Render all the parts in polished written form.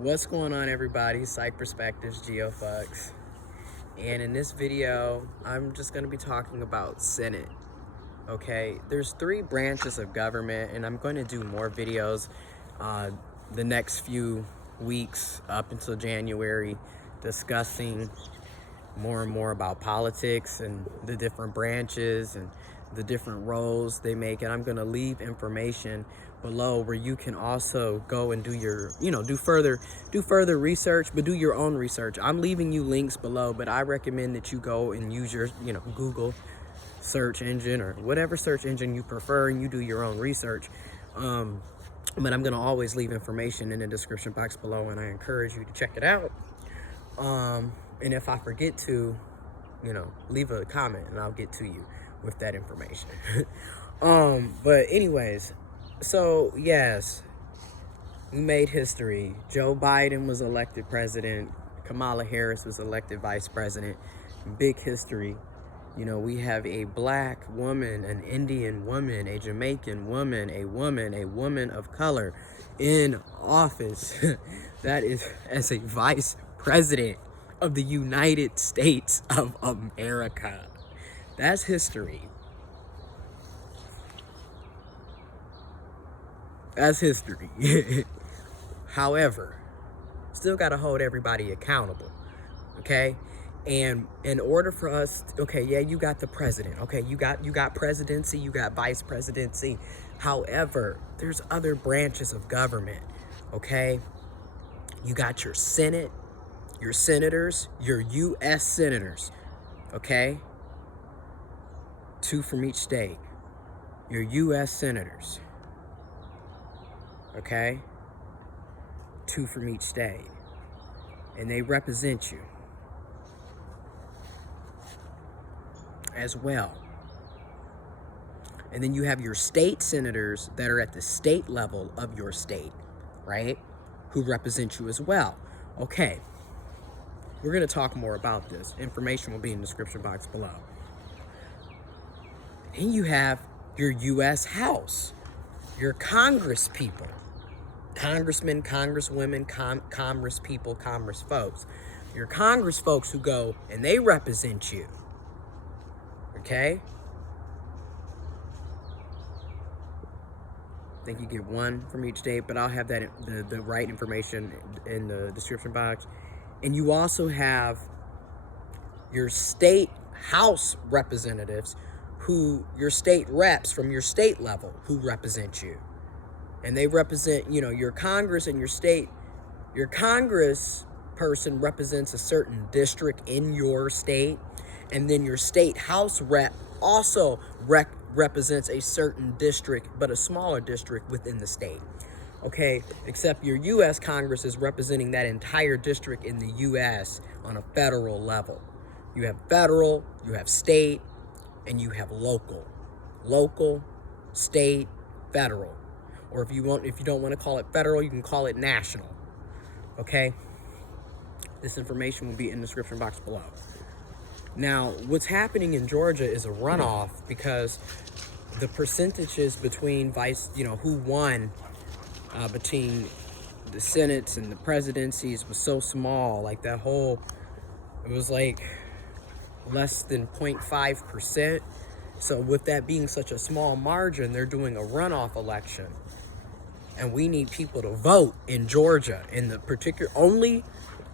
What's going on, everybody? Psych Perspectives, giofvcks. And in this video, I'm just going to be talking about Senate. Okay, there's 3 branches of government, and I'm going to do more videos the next few weeks up until January, discussing more and more about politics and the different branches and the different roles they make. And I'm going to leave information below where you can also go and do your, do further research, but do your own research. I'm leaving you links below, but I recommend that you go and use your, Google search engine or whatever search engine you prefer, and you do your own research. But I'm going to always leave information in the description box below, and I encourage you to check it out. And if I forget to, leave a comment and I'll get to you with that information. But anyways, so yes, we made history. Joe Biden was elected president. Kamala Harris was elected vice president. Big history. We have a black woman, an Indian woman, a Jamaican woman, a woman of color in office. That is as a vice president of the United States of America. That's history. That's history. However, still got to hold everybody accountable, okay? And in order for us, you got the president, you got presidency, you got vice presidency. However, there's other branches of government, okay? You got your Senate, your senators, your U.S. senators, okay? 2 from each state. Your U.S. senators, okay? 2 from each state. And they represent you as well. And then you have your state senators that are at the state level of your state, right? Who represent you as well. Okay. We're going to talk more about this. Information will be in the description box below. And you have your U.S. House, your Congress people, congressmen, congresswomen, Congress people, Congress folks. Your Congress folks who go and they represent you. Okay? I think you get 1 from each state, but I'll have that the right information in the description box. And you also have your state house representatives, your state reps from your state level who represent you. And they represent, your Congress and your state. Your Congress person represents a certain district in your state. And then your state house rep also represents a certain district, but a smaller district within the state. Okay, except your U.S. Congress is representing that entire district in the U.S. on a federal level. You have federal, you have state, and you have local. Local, state, federal. Or if you don't want to call it federal, you can call it national. Okay? This information will be in the description box below. Now, what's happening in Georgia is a runoff because the percentages between who won between the senates and the presidencies was so small. Like it was like less than 0.5%. So with that being such a small margin, they're doing a runoff election. And we need people to vote in Georgia. In the particular,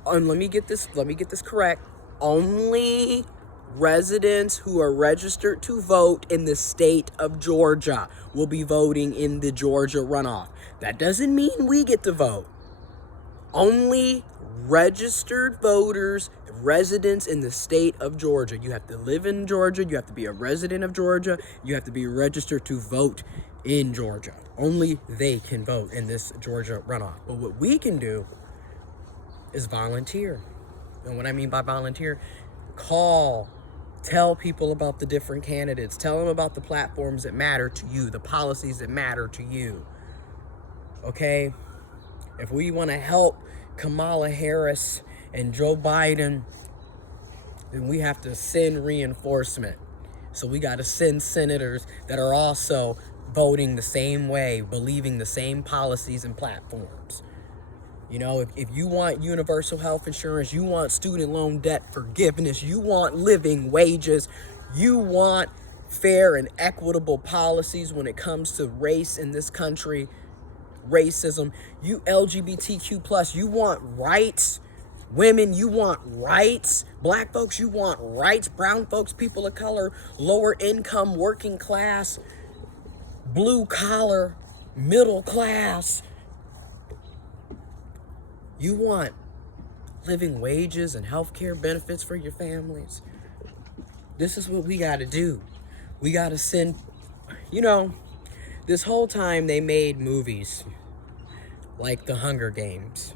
let me get this correct. Only residents who are registered to vote in the state of Georgia will be voting in the Georgia runoff. That doesn't mean we get to vote. Only registered voters, residents in the state of Georgia. You have to live in Georgia. You have to be a resident of Georgia. You have to be registered to vote in Georgia. Only they can vote in this Georgia runoff. But what we can do is volunteer. And what I mean by volunteer, tell people about the different candidates. Tell them about the platforms that matter to you, the policies that matter to you. Okay? If we want to help Kamala Harris and Joe Biden, then we have to send reinforcement. So we got to send senators that are also voting the same way, believing the same policies and platforms. You know, if you want universal health insurance, you want student loan debt forgiveness, you want living wages, you want fair and equitable policies when it comes to race in this country, racism, you LGBTQ plus, you want rights. Women, you want rights. Black folks, you want rights. Brown folks, people of color, lower income, working class, blue collar, middle class. You want living wages and health care benefits for your families. This is what we got to do. We got to send, you know, this whole time they made movies like The Hunger Games.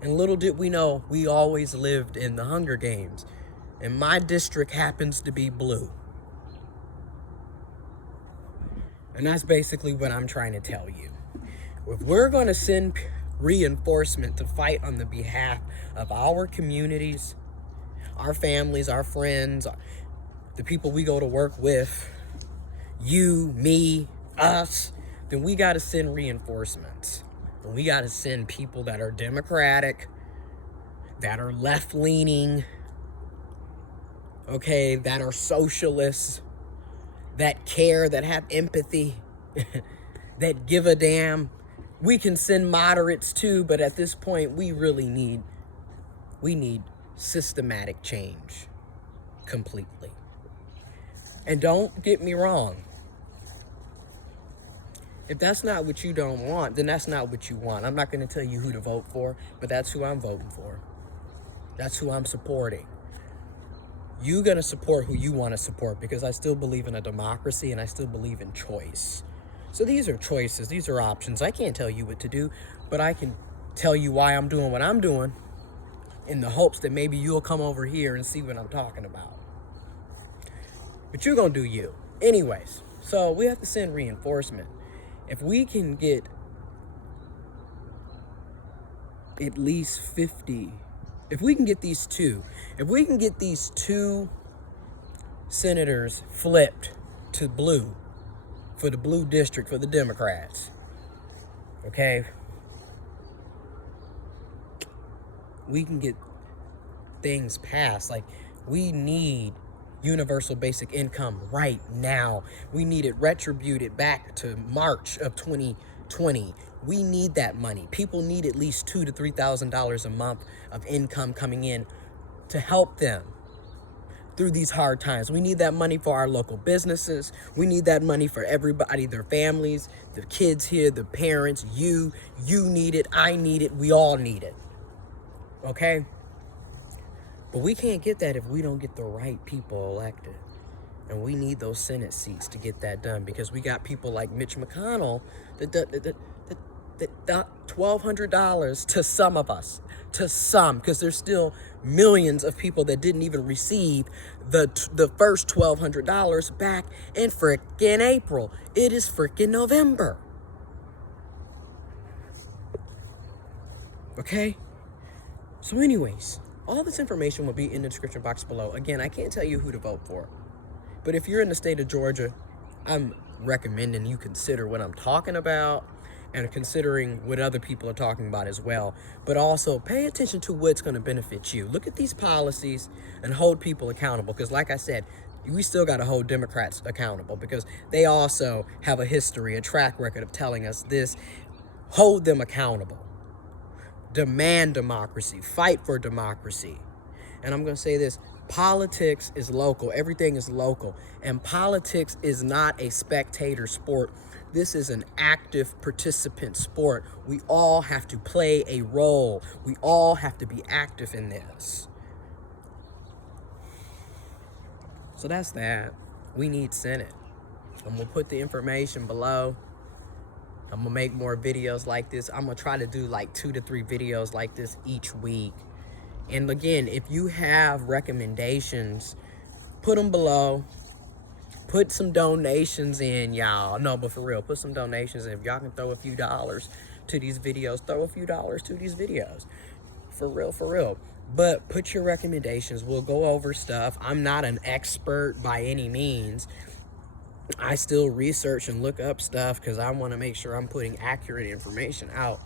And little did we know, we always lived in the Hunger Games. And my district happens to be blue. And that's basically what I'm trying to tell you. If we're going to send reinforcement to fight on the behalf of our communities, our families, our friends, the people we go to work with, you, me, us, then we got to send reinforcements. And we got to send people that are democratic, that are left-leaning, okay, that are socialists, that care, that have empathy, that give a damn. We can send moderates too, but at this point, we need systematic change completely. And don't get me wrong. If that's not what you don't want, then that's not what you want. I'm not going to tell you who to vote for, but that's who I'm voting for. That's who I'm supporting. You're going to support who you want to support, because I still believe in a democracy and I still believe in choice. So these are choices. These are options. I can't tell you what to do, but I can tell you why I'm doing what I'm doing in the hopes that maybe you'll come over here and see what I'm talking about. But you're going to do you. Anyways, so we have to send reinforcement. If we can get at least 50, if we can get these two senators flipped to blue for the blue district for the Democrats, okay, we can get things passed. Like, we need universal basic income right now. We need it retributed back to March of 2020. We need that money. People need at least $2,000 to $3,000 a month of income coming in to help them through these hard times. We need that money for our local businesses. We need that money for everybody, their families, the kids here, the parents, you need it, I need it, we all need it. Okay? But we can't get that if we don't get the right people elected. And we need those Senate seats to get that done, because we got people like Mitch McConnell that $1,200 to some of us, because there's still millions of people that didn't even receive the first $1,200 back in frickin' April. It is frickin' November. Okay? So anyways, all this information will be in the description box below. Again, I can't tell you who to vote for. But if you're in the state of Georgia, I'm recommending you consider what I'm talking about and considering what other people are talking about as well. But also pay attention to what's going to benefit you. Look at these policies and hold people accountable. Because like I said, we still got to hold Democrats accountable, because they also have a history, a track record of telling us this. Hold them accountable. Demand democracy. Fight for democracy. And I'm going to say this. Politics is local. Everything is local. And politics is not a spectator sport. This is an active participant sport. We all have to play a role. We all have to be active in this. So that's that. We need Senate. I'm going to put the information below. I'm going to make more videos like this. I'm going to try to do like 2 to 3 videos like this each week. And again, if you have recommendations, put them below. Put some donations in, y'all. No, but for real, put some donations in. If y'all can throw a few dollars to these videos, throw a few dollars to these videos. For real, for real. But put your recommendations. We'll go over stuff. I'm not an expert by any means. I still research and look up stuff because I want to make sure I'm putting accurate information out.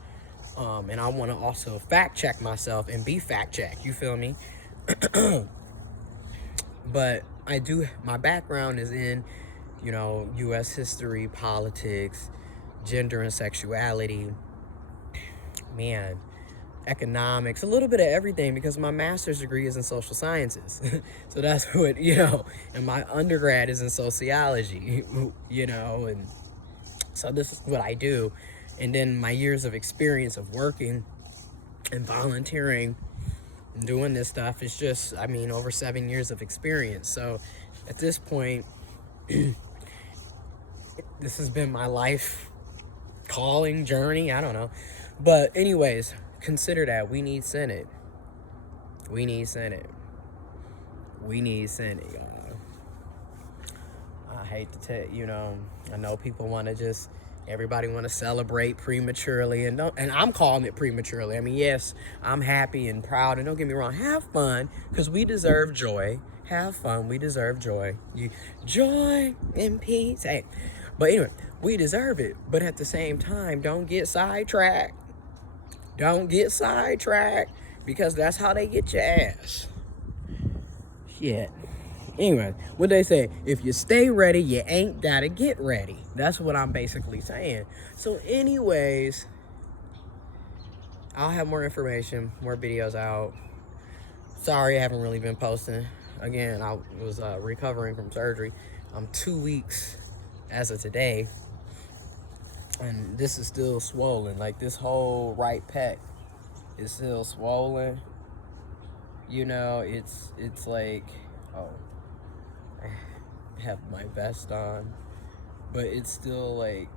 And I want to also fact check myself and be fact checked. You feel me? But my background is in, U.S. history, politics, gender and sexuality, man, economics, a little bit of everything, because my master's degree is in social sciences. So that's what, and my undergrad is in sociology, and so this is what I do. And then my years of experience of working and volunteering and doing this stuff is just, over 7 years of experience. So at this point, this has been my life calling journey. I don't know. But anyways, consider that we need Senate. We need Senate. We need Senate, y'all. I hate to tell, I know people want to just, everybody want to celebrate prematurely, and I'm calling it prematurely. Yes, I'm happy and proud, and don't get me wrong, have fun, because we deserve joy. Have fun, we deserve joy. Joy and peace. Hey, but anyway, we deserve it. But at the same time, don't get sidetracked. Don't get sidetracked, because that's how they get your ass. Shit. Anyway, what they say, if you stay ready, you ain't gotta get ready. That's what I'm basically saying. So anyways, I'll have more information, more videos out. Sorry, I haven't really been posting. Again, I was recovering from surgery. I'm 2 weeks as of today, and this is still swollen. Like, this whole right pec is still swollen. It's like, oh, I have my vest on, but it's still like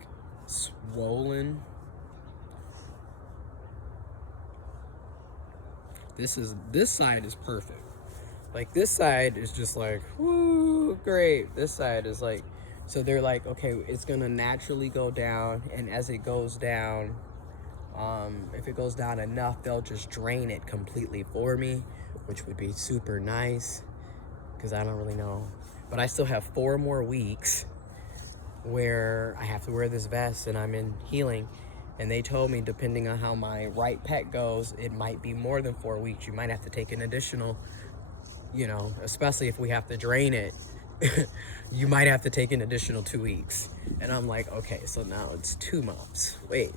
swollen. This side is perfect. Like, this side is just like, whoo, great. This side is like, so they're like, okay, it's gonna naturally go down, and as it goes down, if it goes down enough, they'll just drain it completely for me, which would be super nice, because I don't really know. But I still have 4 more weeks where I have to wear this vest, and I'm in healing. And they told me, depending on how my right pec goes, it might be more than 4 weeks. You might have to take an additional, especially if we have to drain it, you might have to take an additional 2 weeks. And I'm like, okay, so now it's 2 months. Wait,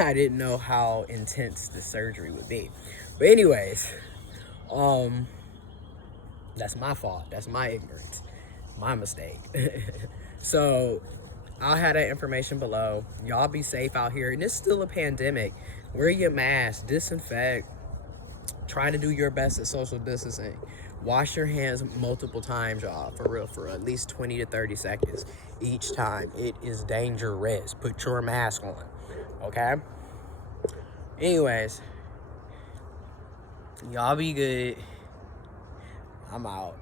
I didn't know how intense the surgery would be. But anyways, that's my fault. That's my ignorance. My mistake. So I'll have that information below. Y'all be safe out here. And it's still a pandemic. Wear your mask. Disinfect. Try to do your best at social distancing. Wash your hands multiple times, y'all. For real. For at least 20 to 30 seconds each time. It is dangerous. Put your mask on. Okay? Anyways. Y'all be good. I'm out.